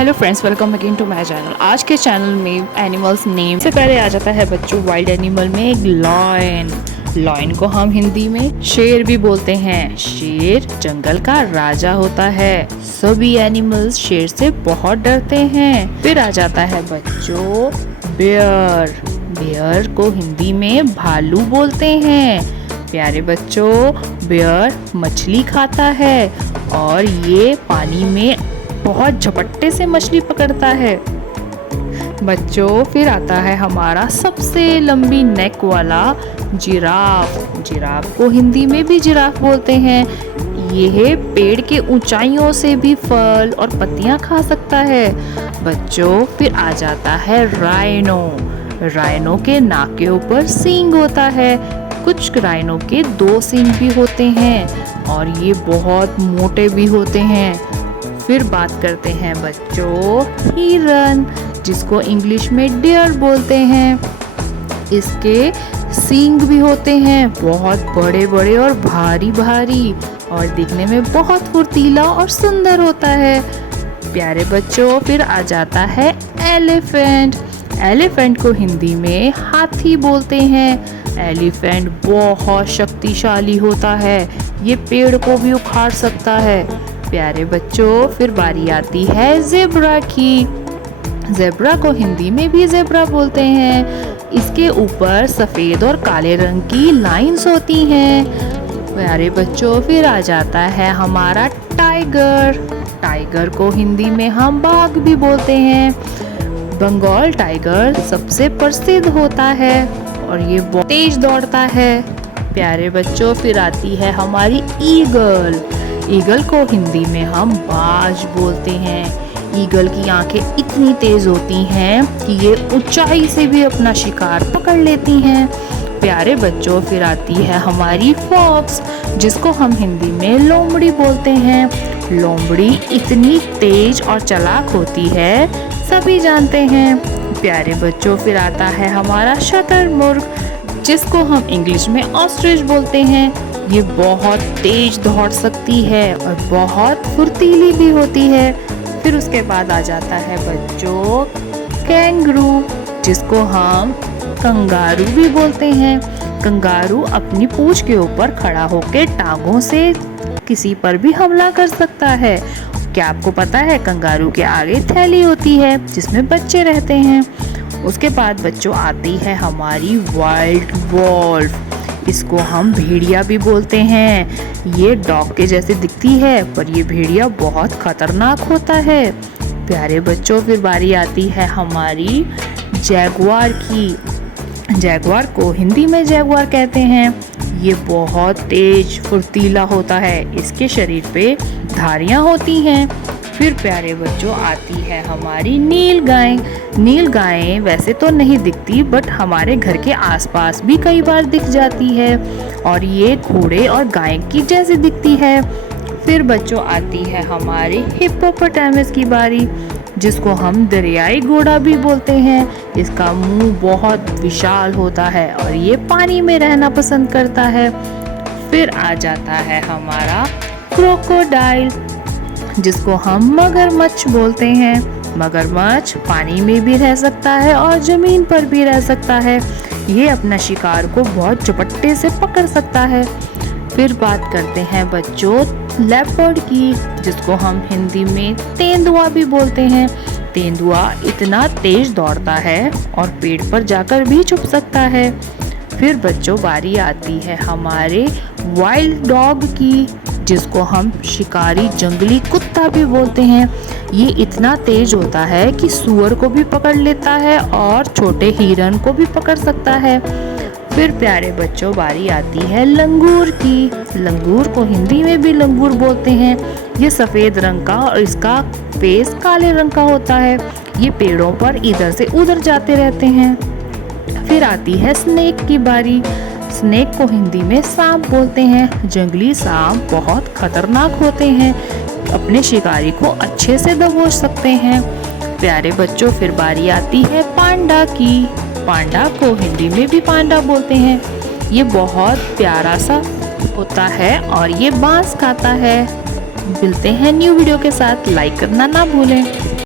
Hello friends, welcome again to my channel. आज के channel में एनिमल्स नेम से पहले आ जाता है बच्चों वाइल्ड एनिमल में एक लॉयन। लॉयन को हम हिंदी में शेर भी बोलते हैं। शेर जंगल का राजा होता है। सभी एनिमल्स शेर से बहुत डरते हैं। फिर आ जाता है बच्चों बेयर। बेयर को हिंदी में भालू बोलते हैं। प्यारे बच्चों, बेयर मछली खाता है और ये पानी में बहुत झपट्टे से मछली पकड़ता है। बच्चों, फिर आता है हमारा सबसे लंबी नेक वाला जिराफ। जिराफ को हिंदी में भी जिराफ बोलते हैं। यह पेड़ के ऊंचाइयों से भी फल और पत्तियां खा सकता है। बच्चों, फिर आ जाता है राइनो। राइनो के नाक के ऊपर सींग होता है। कुछ राइनो के 2 सींग भी होते हैं और ये बहुत मोटे भी होते हैं। फिर बात करते हैं बच्चों हिरन, जिसको इंग्लिश में डियर बोलते हैं। इसके सींग भी होते हैं, बहुत बड़े बड़े और भारी भारी, और दिखने में बहुत फुर्तीला और सुंदर होता है। प्यारे बच्चों, फिर आ जाता है एलिफेंट। एलिफेंट को हिंदी में हाथी बोलते हैं। एलिफेंट बहुत शक्तिशाली होता है। ये पेड़ को भी उखाड़ सकता है। प्यारे बच्चों, फिर बारी आती है ज़ेब्रा की। ज़ेब्रा को हिंदी में भी ज़ेब्रा बोलते हैं। इसके ऊपर सफ़ेद और काले रंग की लाइंस होती हैं। प्यारे बच्चों, फिर आ जाता है हमारा टाइगर। टाइगर को हिंदी में हम बाघ भी बोलते हैं। बंगाल टाइगर सबसे प्रसिद्ध होता है और ये बहुत तेज दौड़ता है। प्यारे बच्चों, फिर आती है हमारी ईगल। ईगल को हिंदी में हम बाज बोलते हैं। ईगल की आंखें इतनी तेज होती हैं कि ये ऊंचाई से भी अपना शिकार पकड़ लेती हैं। प्यारे बच्चों, फिर आती है हमारी फॉक्स, जिसको हम हिंदी में लोमड़ी बोलते हैं। लोमड़ी इतनी तेज और चालाक होती है, सभी जानते हैं। प्यारे बच्चों, फिर आता है हमारा शतरमुर्ग, जिसको हम इंग्लिश में ऑस्ट्रिच बोलते हैं। ये बहुत तेज दौड़ सकती है और बहुत फुर्तीली भी होती है। फिर उसके बाद आ जाता है बच्चों कैंगरू, जिसको हम कंगारू भी बोलते हैं। कंगारू अपनी पूंछ के ऊपर खड़ा होकर टांगों से किसी पर भी हमला कर सकता है। क्या आपको पता है कंगारू के आगे थैली होती है जिसमें बच्चे रहते हैं। उसके बाद बच्चों आती है हमारी वाइल्ड वॉल्फ। इसको हम भेड़िया भी बोलते हैं। ये डॉग के जैसे दिखती है, पर ये भेड़िया बहुत खतरनाक होता है। प्यारे बच्चों, फिर बारी आती है हमारी जैगुआर की। जैगुआर को हिंदी में जैगुआर कहते हैं। ये बहुत तेज फुर्तीला होता है। इसके शरीर पे धारियां होती हैं। फिर प्यारे बच्चों आती है हमारी नील गाय। नील गाय वैसे तो नहीं दिखती, बट हमारे घर के आसपास भी कई बार दिख जाती है और ये घोड़े और गाय की जैसी दिखती है। फिर बच्चों आती है हमारी हिप्पोपोटामस की बारी, जिसको हम दरियाई घोड़ा भी बोलते हैं। इसका मुंह बहुत विशाल होता है और ये पानी में रहना पसंद करता है। फिर आ जाता है हमारा क्रोकोडाइल, जिसको हम मगरमच्छ बोलते हैं। मगरमच्छ पानी में भी रह सकता है और जमीन पर भी रह सकता है। ये अपना शिकार को बहुत झपट्टे से पकड़ सकता है। फिर बात करते हैं बच्चों लेपर्ड की, जिसको हम हिंदी में तेंदुआ भी बोलते हैं। तेंदुआ इतना तेज दौड़ता है और पेड़ पर जाकर भी छुप सकता है। फिर बच्चों बारी आती है हमारे वाइल्ड डॉग की, जिसको हम शिकारी जंगली कुत्ता भी बोलते हैं। ये इतना तेज होता है कि सूअर को भी पकड़ लेता है और छोटे हिरन को भी पकड़ सकता है। फिर प्यारे बच्चों बारी आती है लंगूर की। लंगूर को हिंदी में भी लंगूर बोलते हैं। ये सफ़ेद रंग का और इसका फेस काले रंग का होता है। ये पेड़ों पर इधर से उधर जाते रहते हैं। फिर आती है स्नेक की बारी। स्नेक को हिंदी में सांप बोलते हैं। जंगली सांप बहुत खतरनाक होते हैं, अपने शिकारी को अच्छे से दबोच सकते हैं। प्यारे बच्चों, फिर बारी आती है पांडा की। पांडा को हिंदी में भी पांडा बोलते हैं। ये बहुत प्यारा सा होता है और ये बांस खाता है। मिलते हैं न्यू वीडियो के साथ। लाइक करना ना भूलें।